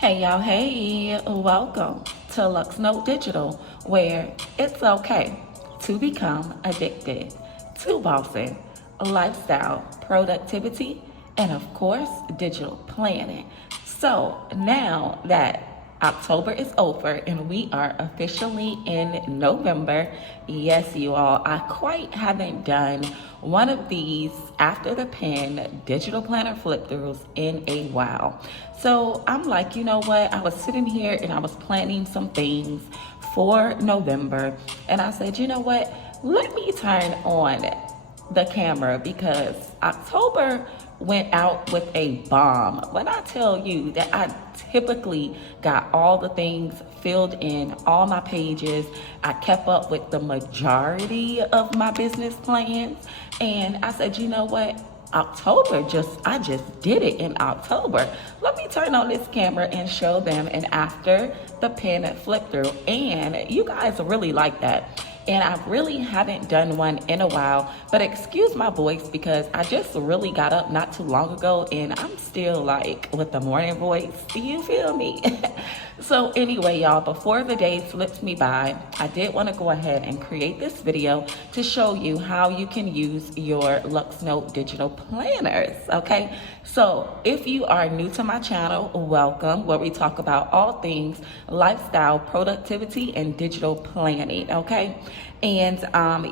Hey y'all, hey, welcome to Luxnotedigital, where it's okay to become addicted to bossing, lifestyle, productivity, and of course, digital planning. So now that October is over and we are officially in November, yes, you all, I quite haven't done one of these after the pen digital planner flip throughs in a while. So I'm like, you know what? I was sitting here and I was planning some things for November, and I said, you know what? Let me turn on the camera because October went out with a bomb. When I tell you that I typically got all the things filled in, all my pages, I kept up with the majority of my business plans, and I said, you know what? I just did it in October. Let me turn on this camera and show them an after the pen flip through. And you guys really like that. And I really haven't done one in a while, but excuse my voice because I just really got up not too long ago and I'm still like with the morning voice. Do you feel me? So anyway, y'all, before the day slips me by, I did want to go ahead and create this video to show you how you can use your Luxnote digital planners, okay? So if you are new to my channel, welcome, where we talk about all things lifestyle, productivity, and digital planning, okay? And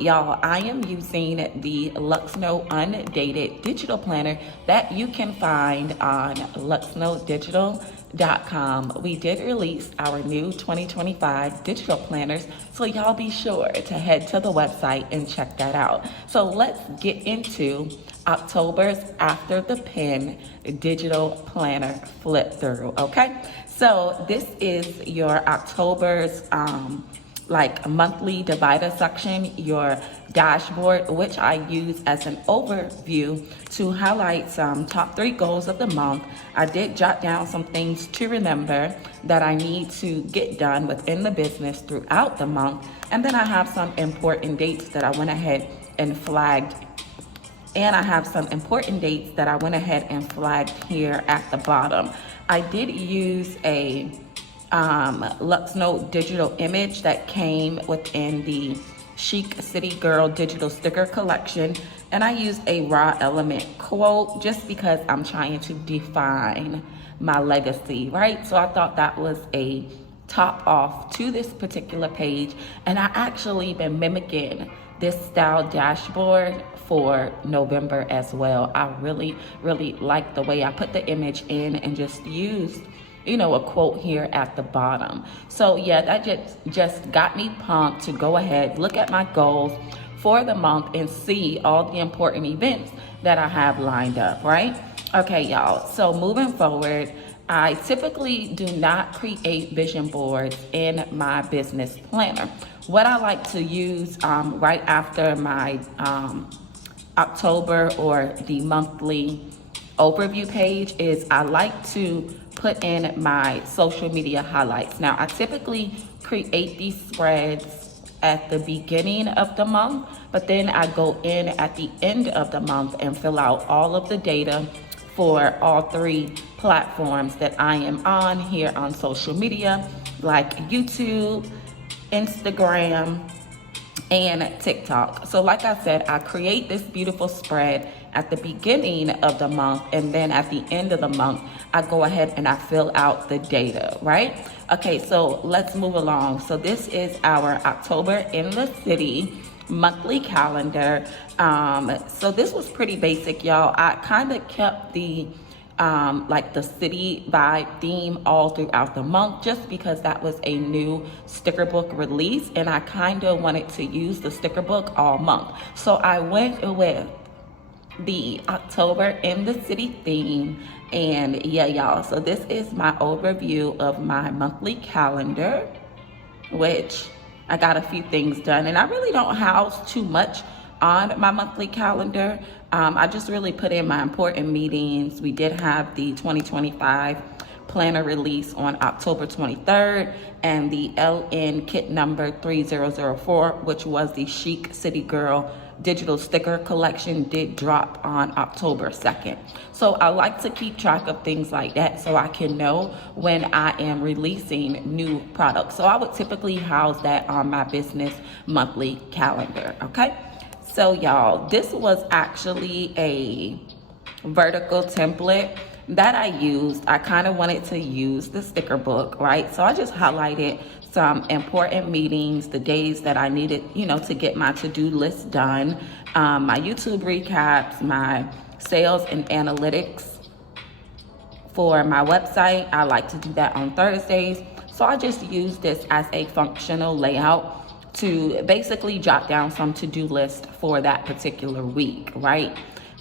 y'all, I am using the Luxnote Undated Digital Planner that you can find on Luxnotedigital.com. We did release our new 2025 digital planners, so y'all be sure to head to the website and check that out. So let's get into October's After the Pen digital planner flip through, okay? So this is your October's like monthly divider section, your dashboard, which I use as an overview to highlight some top 3 goals of the month. I did jot down some things to remember that I need to get done within the business throughout the month. And then I have some important dates that I went ahead and flagged. And I have some important dates that I went ahead and flagged here at the bottom. I did use a Luxnote digital image that came within the Chic City Girl digital sticker collection, and I used a raw element quote just because I'm trying to define my legacy, right? So I thought that was a top off to this particular page, and I actually been mimicking this style dashboard for November as well. I really like the way I put the image in and just used a quote here at the bottom. So yeah, that just got me pumped to go ahead, look at my goals for the month and see all the important events that I have lined up, right? Okay, y'all, so moving forward, I typically do not create vision boards in my business planner. What I like to use right after my October or the monthly overview page is I like to put in my social media highlights. Now, I typically create these spreads at the beginning of the month, but then I go in at the end of the month and fill out all of the data for all 3 platforms that I am on here on social media, like YouTube, Instagram, and TikTok. So like I said, I create this beautiful spread at the beginning of the month, and then at the end of the month, I go ahead and I fill out the data, right? Okay, so let's move along. So this is our October in the City monthly calendar. So this was pretty basic, y'all. I kind of kept the like the city vibe theme all throughout the month just because that was a new sticker book release and I kind of wanted to use the sticker book all month. So I went with the October in the City theme, and yeah, y'all, so this is my overview of my monthly calendar, which I got a few things done, and I really don't house too much on my monthly calendar. I just really put in my important meetings. We did have the 2025 planner release on October 23rd, and the LN kit number 3004, which was the Chic City Girl digital sticker collection, did drop on October 2nd. So I like to keep track of things like that so I can know when I am releasing new products. So I would typically house that on my business monthly calendar, okay? So y'all, this was actually a vertical template that I used. I kind of wanted to use the sticker book, right? So I just highlighted some important meetings, the days that I needed, to get my to-do list done, my YouTube recaps, my sales and analytics for my website. I like to do that on Thursdays. So I just use this as a functional layout to basically jot down some to-do list for that particular week, right?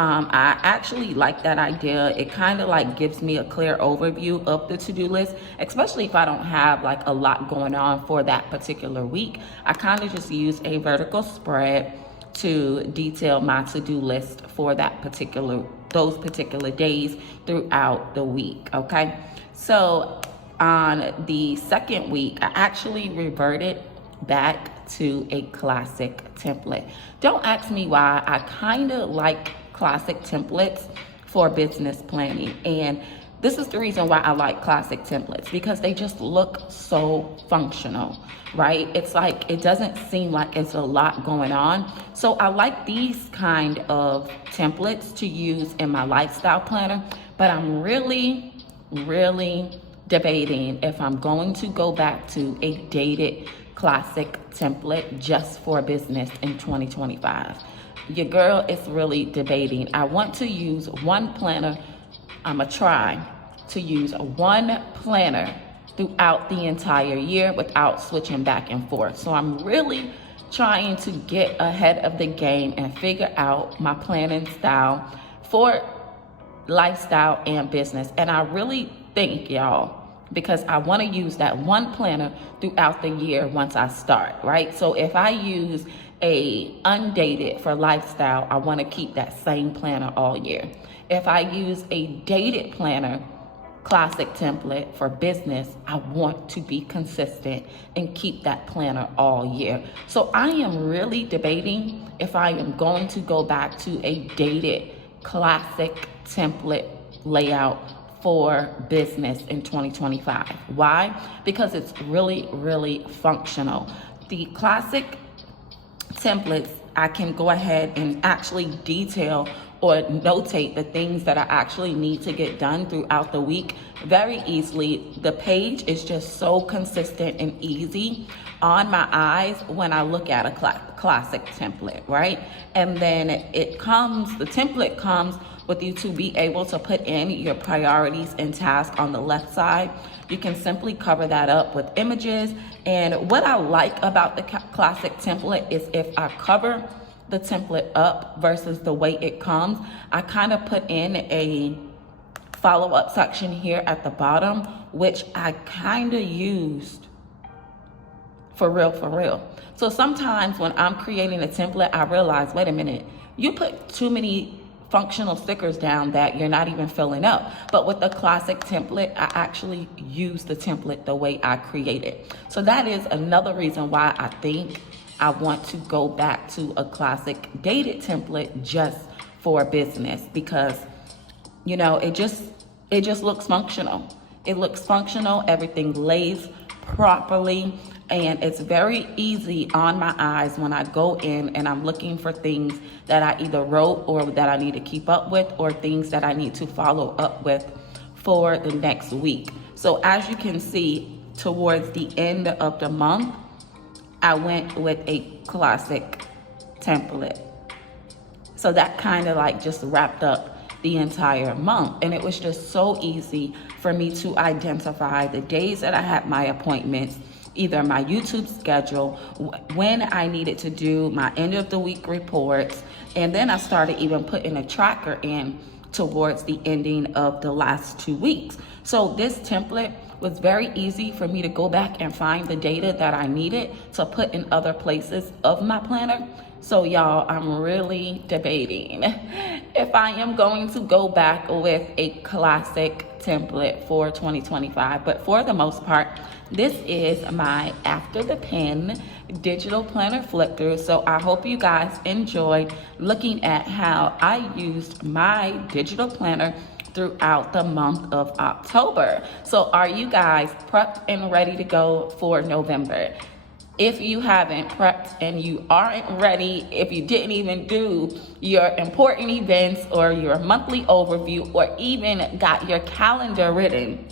I actually like that idea. It kind of like gives me a clear overview of the to-do list, especially if I don't have like a lot going on for that particular week. I kind of just use a vertical spread to detail my to-do list for those particular days throughout the week, okay? So on the second week, I actually reverted back to a classic template. Don't ask me why. I kind of like classic templates for business planning, and this is the reason why I like classic templates, because they just look so functional, right? It's like, it doesn't seem like it's a lot going on. So I like these kind of templates to use in my lifestyle planner, but I'm really debating if I'm going to go back to a dated classic template just for business in 2025. Your girl is really debating. I want to use one planner. I'm gonna try to use one planner throughout the entire year without switching back and forth. So I'm really trying to get ahead of the game and figure out my planning style for lifestyle and business. And I really think, y'all, because I want to use that one planner throughout the year once I start, right? So if I use a undated for lifestyle, I want to keep that same planner all year. If I use a dated planner, classic template for business, I want to be consistent and keep that planner all year. So I am really debating if I am going to go back to a dated classic template layout for business in 2025. Why? Because it's really functional. The classic templates, I can go ahead and actually detail or notate the things that I actually need to get done throughout the week very easily. The page is just so consistent and easy on my eyes when I look at a classic template, right? And then the template comes with you to be able to put in your priorities and tasks on the left side. You can simply cover that up with images. And what I like about the classic template is if I cover the template up versus the way it comes, I kind of put in a follow-up section here at the bottom, which I kind of used for real. So sometimes when I'm creating a template, I realize, wait a minute, you put too many functional stickers down that you're not even filling up. But with the classic template, I actually use the template the way I create it. So that is another reason why I think I want to go back to a classic dated template just for business, because it just looks functional. It looks functional, everything lays properly, and it's very easy on my eyes when I go in and I'm looking for things that I either wrote or that I need to keep up with, or things that I need to follow up with for the next week. So as you can see, towards the end of the month, I went with a classic template. So that kind of like just wrapped up the entire month. And it was just so easy for me to identify the days that I had my appointments, either my YouTube schedule, when I needed to do my end of the week reports. And then I started even putting a tracker in towards the ending of the last 2 weeks. So this template was very easy for me to go back and find the data that I needed to put in other places of my planner So y'all, I'm really debating if I am going to go back with a classic template for 2025. But for the most part, this is my After the Pen digital planner flip through. So I hope you guys enjoyed looking at how I used my digital planner throughout the month of October. So are you guys prepped and ready to go for November? If you haven't prepped and you aren't ready, if you didn't even do your important events or your monthly overview or even got your calendar written,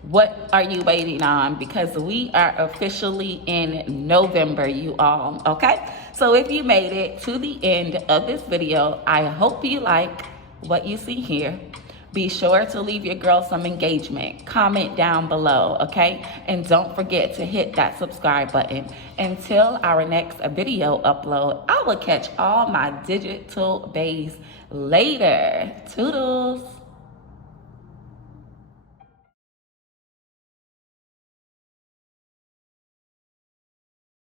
what are you waiting on? Because we are officially in November, you all, okay? So if you made it to the end of this video, I hope you like what you see here. Be sure to leave your girl some engagement. Comment down below, okay? And don't forget to hit that subscribe button. Until our next video upload, I will catch all my digital bays later. Toodles.